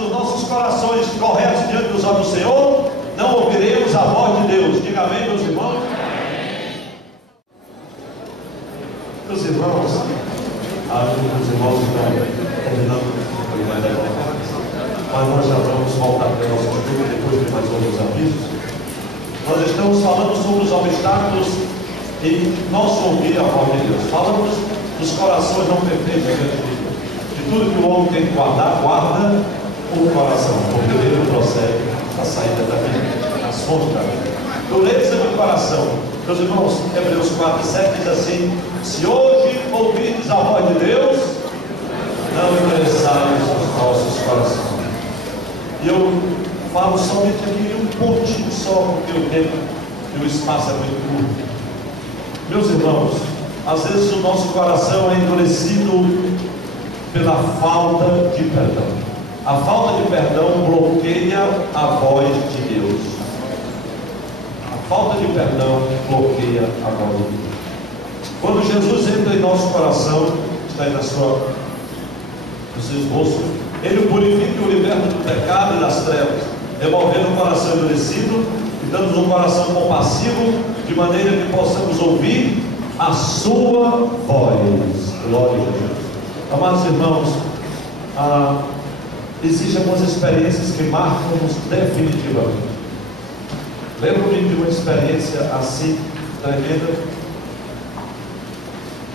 os nossos corações corretos diante dos olhos do Senhor, não ouviremos a voz de Deus. Diga amém, meus irmãos. Meus irmãos, os irmãos estão terminando o depoimento agora, mas nós já vamos voltar para o nosso estudo depois de mais outros avisos. Nós estamos falando sobre os obstáculos em nosso ouvir a voz de Deus. Falamos dos corações não perfeitos diante de Deus. De tudo que o homem tem que guardar, guarda o coração, porque dele procede a saída da vida, as fontes da vida. Dureza do coração. Meus irmãos, Hebreus 4:7 diz assim: se hoje ouvirdes a voz de Deus, não endureçais os nossos corações. E eu falo somente aqui um pontinho só, porque o tempo e o espaço é muito curto. Meus irmãos, às vezes o nosso coração é endurecido pela falta de perdão. A falta de perdão bloqueia a voz de Deus. A falta de perdão bloqueia a voz de Deus. Quando Jesus entra em nosso coração, está aí no seu esboço, Ele purifica e o liberta do pecado e das trevas, removendo o coração endurecido e dando-nos um coração compassivo, de maneira que possamos ouvir a sua voz. Glória a Deus. Amados irmãos, existem algumas experiências que marcam-nos definitivamente. Lembro-me de uma experiência assim tremenda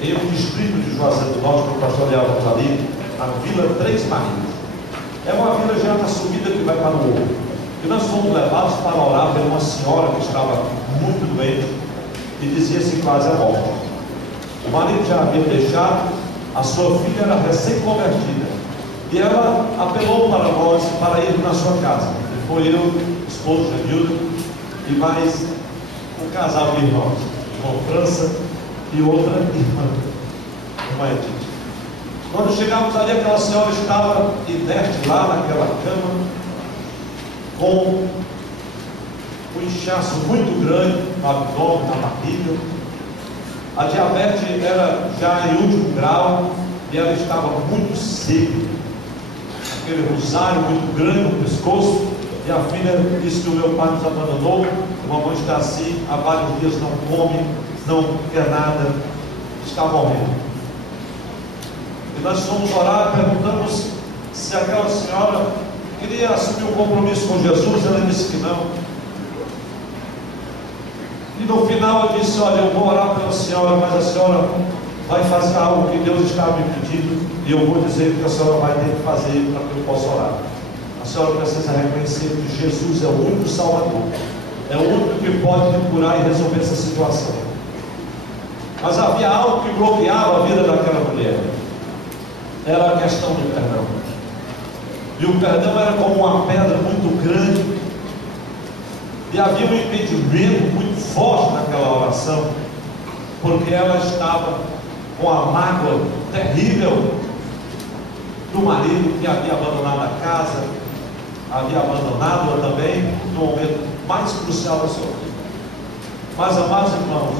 em um distrito de Juazeiro do Norte, que pastoreávamos ali, a Vila Três Marias. É uma vila já na subida que vai para o morro. E nós fomos levados para orar por uma senhora que estava muito doente e dizia-se quase a morte. O marido já havia deixado, a sua filha era recém-convertida e ela apelou para nós para ir na sua casa. E foi eu, esposo Janilda, e mais um casal de irmãos, irmão França e outra irmã Edith. Quando chegamos ali, aquela senhora estava inerte lá naquela cama, com um inchaço muito grande no abdômen, na barriga. A diabetes era já em último grau e ela estava muito seca, aquele rosário muito grande no pescoço. E a filha disse que o meu pai nos abandonou, a mamãe está assim, há vários dias não come, não quer nada, está morrendo. E nós fomos orar, perguntamos se aquela senhora queria assumir um compromisso com Jesus. Ela disse que não. E no final eu disse: olha, eu vou orar pela senhora, mas a senhora vai fazer algo que Deus está me pedindo, e eu vou dizer que a senhora vai ter que fazer para que eu possa orar. A senhora precisa reconhecer que Jesus é o único Salvador, é o único que pode curar e resolver essa situação. Mas havia algo que bloqueava a vida daquela mulher. Era a questão do perdão. E o perdão era como uma pedra muito grande. E havia um impedimento muito forte naquela oração, porque ela estava com a mágoa terrível do marido que havia abandonado a casa, havia abandonado-a também no momento mais crucial da sua vida. Mas, amados irmãos,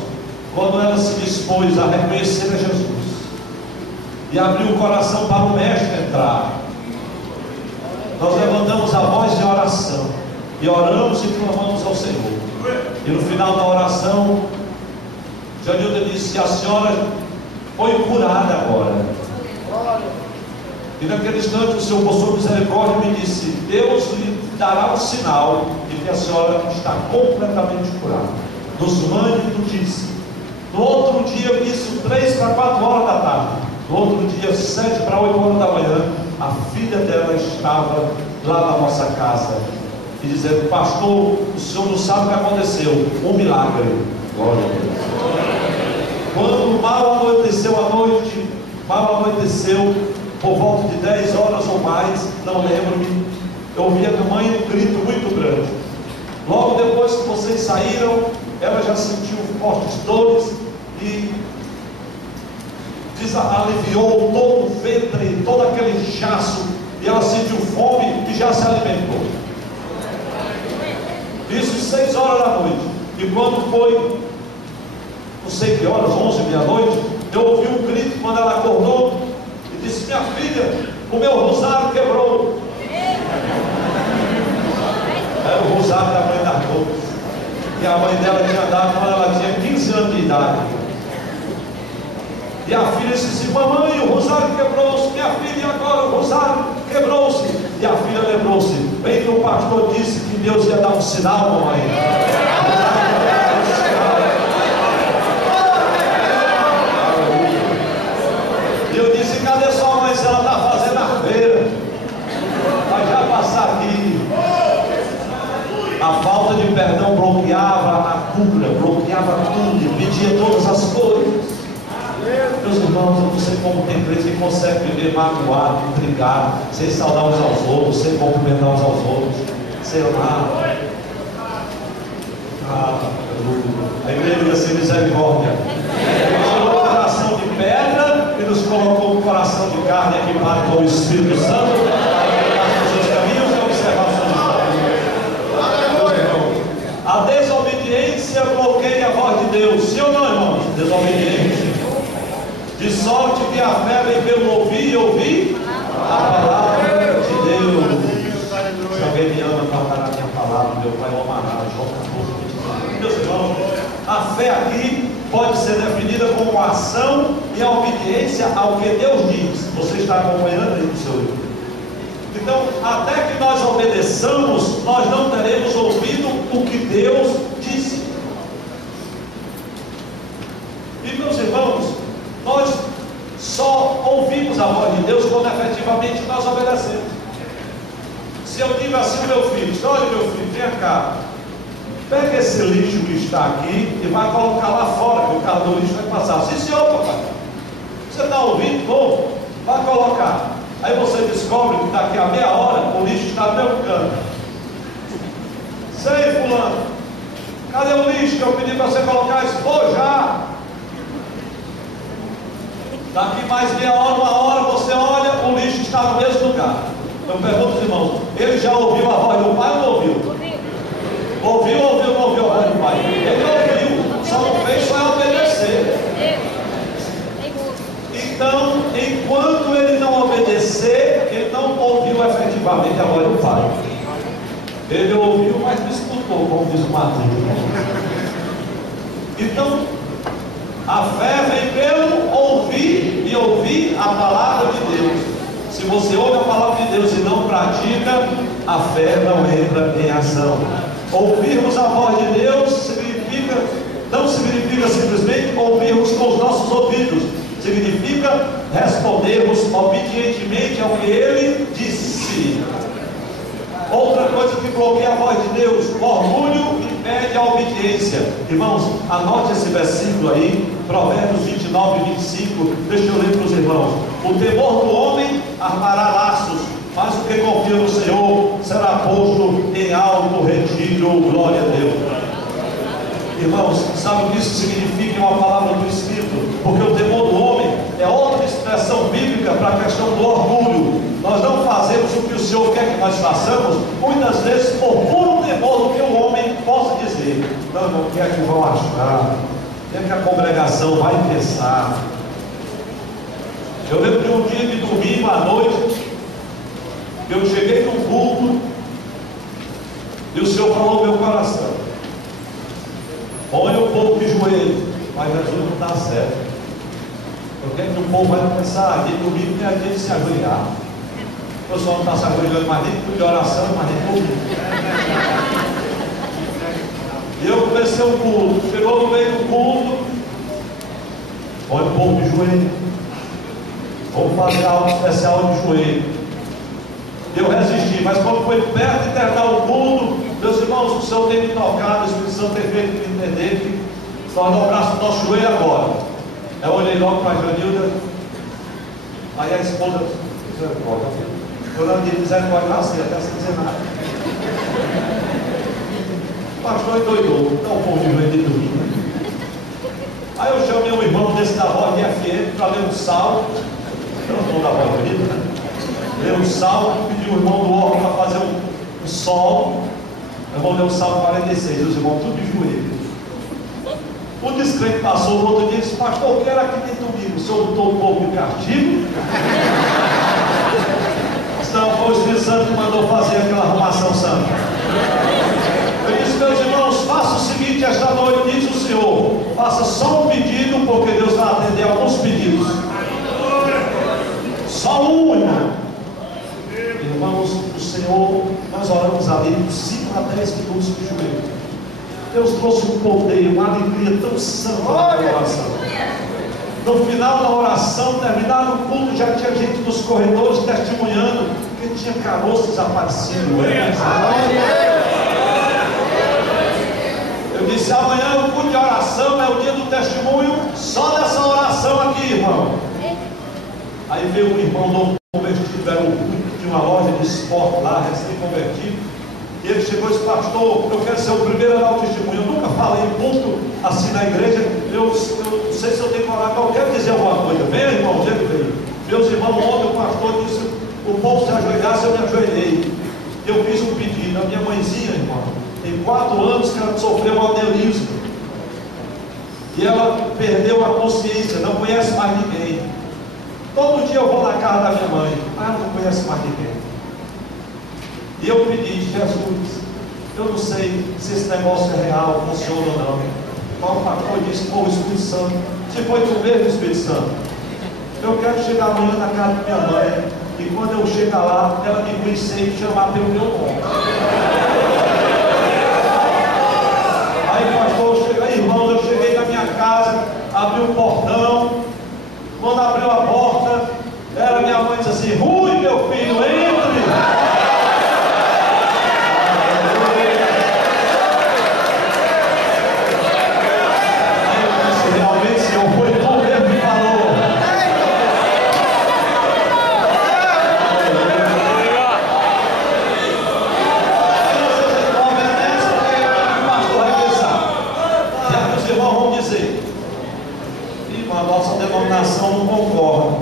quando ela se dispôs a reconhecer a Jesus e abriu o coração para o Mestre entrar, nós levantamos a voz de oração e oramos e clamamos ao Senhor. E no final da oração, Janilda disse: a senhora foi curada agora. E naquele instante o Senhor, por sua misericórdia, me disse: Deus lhe dará um sinal de que a senhora está completamente curada. Nos mande notícia. No outro dia, isso 3 para 4 horas da tarde. No outro dia, 7 para 8 horas da manhã, a filha dela estava lá na nossa casa e dizendo: pastor, o senhor não sabe o que aconteceu, um milagre. Glória a Deus. Quando mal anoiteceu a noite, mal anoiteceu, por volta de 10 horas ou mais, não lembro-me, eu ouvi a minha mãe um grito muito grande. Logo depois que vocês saíram, ela já sentiu fortes dores e aliviou todo o ventre, todo aquele inchaço, e ela sentiu fome e já se alimentou. Isso 6 horas da noite. E quando foi, não sei que horas, 11, meia-noite, eu ouvi um grito quando ela acordou e disse: minha filha, o meu rosário quebrou. que a mãe dela tinha dado quando ela tinha 15 anos de idade. E a filha disse assim: mamãe, o rosário quebrou-se. Minha filha, e agora o rosário quebrou-se. E a filha lembrou-se: bem que o pastor disse que Deus ia dar um sinal, mamãe. E eu disse: cadê sua mãe? Se ela está fazendo a feira, vai já passar aqui. A falta de perdão bloqueava a cura, bloqueava tudo, impedia todas as coisas. Meus irmãos, eu não sei como tem crente que consegue viver magoado, intrigado, sem saudar uns aos outros, sem cumprimentar uns aos outros, sei lá. A igreja diz assim: misericórdia. Ele tirou o coração de pedra e nos colocou um coração de carne equipado com o Espírito Santo para guiar os seus caminhos e observar os seus caminhos. A desobediência bloqueia a voz de Deus. Sim ou não, irmãos? Desobediência. De sorte que a fé vem pelo ouvir e ouvir a palavra de Deus. Se alguém me ama, tocará a minha palavra, meu Pai o amará. João 14, 22. Meus irmãos, a fé aqui pode ser definida como a ação e a obediência ao que Deus diz. Você está acompanhando aí, Senhor? Então, até que nós obedeçamos, nós não teremos ouvido o que Deus disse. E meus irmãos, nós só ouvimos a voz de Deus quando efetivamente nós obedecemos. Se eu digo assim, meu filho: olha, meu filho, vem cá, pega esse lixo que está aqui e vai colocar lá fora, que o carro do lixo vai passar. Sim, senhor, papai. Você está ouvindo? Bom, vai colocar. Aí você descobre que daqui a meia hora o lixo está no meu canto. Sei, fulano, cadê o lixo que eu pedi para você colocar? Isso, vou já. Daqui mais meia hora, uma hora, você olha, o lixo está no mesmo lugar. Eu pergunto aos irmãos: ele já ouviu a voz do pai ou não ouviu? Ouviu ou não ouviu a voz do pai? Ele ouviu, só não fez, só é obedecer. Então, enquanto ele não obedecer, ele não ouviu efetivamente a voz do pai. Ele ouviu, mas não escutou, como diz o Mateus. Então, a fé vem pelo ouvir e ouvir a palavra de Deus. Se você ouve a palavra de Deus e não pratica, a fé não entra em ação. Ouvirmos a voz de Deus não significa simplesmente ouvirmos com os nossos ouvidos. Significa respondermos obedientemente ao que Ele disse. Outra coisa que bloqueia a voz de Deus: o orgulho impede a obediência. Irmãos, anote esse versículo aí, Provérbios 29 e 25. Deixa eu ler para os irmãos. O temor do homem armará laços, mas o que confia no Senhor será posto em alto retiro. Glória a Deus. Irmãos, sabe o que isso significa? É uma palavra do Espírito, porque o temor do homem é outra expressão bíblica para a questão do orgulho. Nós não fazemos o que o Senhor quer que nós façamos, muitas vezes por puro temor do que o homem possa dizer. Não, o que é que vão achar? O que é que a congregação vai pensar? Eu lembro de um dia de domingo à noite, eu cheguei no culto e o Senhor falou no meu coração: põe o povo de joelho. Mas Jesus não está certo. Eu quero que o povo vai começar a dia domingo, é a dia de se ajoelhar. O pessoal não está se ajoelhando mais nem por oração, mas nem por mim. E eu comecei o culto. Chegou no meio do culto: põe o povo de joelho. Vamos fazer algo especial de joelho. Eu resisti, mas quando foi perto de terminar o culto, meus irmãos, o Senhor tem me tocado, o Espírito Santo tem feito me entender que nós dobramos o nosso joelho agora. Eu olhei logo para a Janilda, aí a esposa disse: misericórdia. Eu não disse misericórdia assim, até sem dizer nada. O pastor endoidou, dá um pouco de joelho de domingo. Aí eu chamei um irmão desse da voz de FM para ler um salmo. Eu não estou da voz bonita, né? Ler um salmo, pedi o irmão do órgão para fazer um sol. Eu vou ler o Salmo 46, os irmãos tudo de joelho. O descrente passou no outro dia e disse: pastor, eu quero aqui dentro domingo. O senhor botou um pouco de castigo? Então foi o Espírito Santo que mandou fazer aquela arrumação santa. Eu disse: meus irmãos, faça o seguinte 10 minutos de joelho. Deus trouxe um poder, uma alegria tão santa na minha oração. No final da oração, terminado o culto, já tinha gente nos corredores testemunhando que tinha caroços aparecendo. Eu disse: amanhã o culto de oração é o dia do testemunho, só dessa oração aqui, irmão. Aí veio um irmão novo convertido, era de uma loja de esporte lá, recém-convertido. E ele chegou e disse: pastor, eu quero ser o primeiro a dar o testemunho. Eu nunca falei em ponto assim na igreja. Eu não sei se eu tenho que falar, mas eu quero dizer alguma coisa. Venha, irmão, ele veio. Meus irmãos, ontem o pastor disse: o povo se ajoelhasse, eu me ajoelhei. Eu fiz um pedido. A minha mãezinha, irmão, tem 4 anos que ela sofreu um aneurisma. E ela perdeu a consciência, não conhece mais ninguém. Todo dia eu vou na casa da minha mãe, mas ela não conhece mais ninguém. E eu pedi: Jesus, eu não sei se esse negócio é real, funciona ou não. Mas o pastor disse: pô, o Espírito Santo, se foi tu mesmo, Espírito Santo, eu quero chegar amanhã na casa da minha mãe, e quando eu chegar lá, ela me conhecer e me chamar pelo meu nome. Aí, pastor, irmãos, eu cheguei na minha casa, abri o portão. Quando abriu a porta, era minha mãe, disse assim: Rui, meu filho, entre. Não concorda.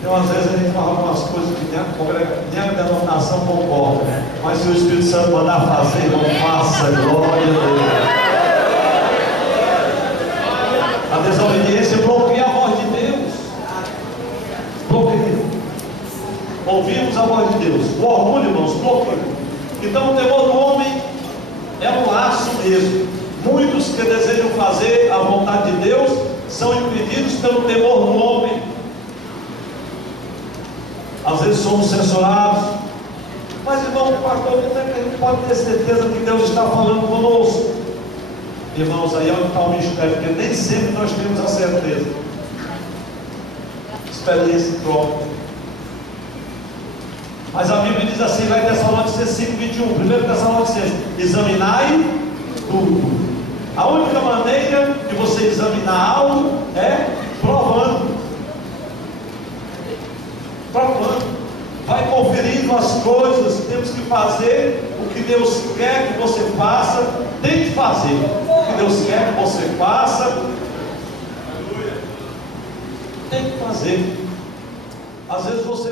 Então, às vezes a gente fala algumas coisas que nem a denominação concorda, mas se o Espírito Santo mandar fazer, não faça. Glória a Deus. A desobediência bloqueia a voz de Deus. Bloqueia. Ouvimos a voz de Deus. O orgulho, irmãos, bloqueia. Então, o temor do homem é um laço mesmo. Muitos que desejam fazer a vontade de Deus são impedidos pelo temor do homem. Às vezes somos censurados. Mas, irmão, pastor, como é que a gente pode ter certeza que Deus está falando conosco? Irmãos, aí é onde está o mistério, porque nem sempre nós temos a certeza. Experiência própria. Mas a Bíblia diz assim, lá em Tessalonicenses 5:21, 1 Tessalonicenses: examinai tudo. A única maneira de você examinar algo é provando. Provando. Vai conferindo as coisas. Temos que fazer o que Deus quer que você faça. Tem que fazer o que Deus quer que você faça. Tem que fazer. Às vezes você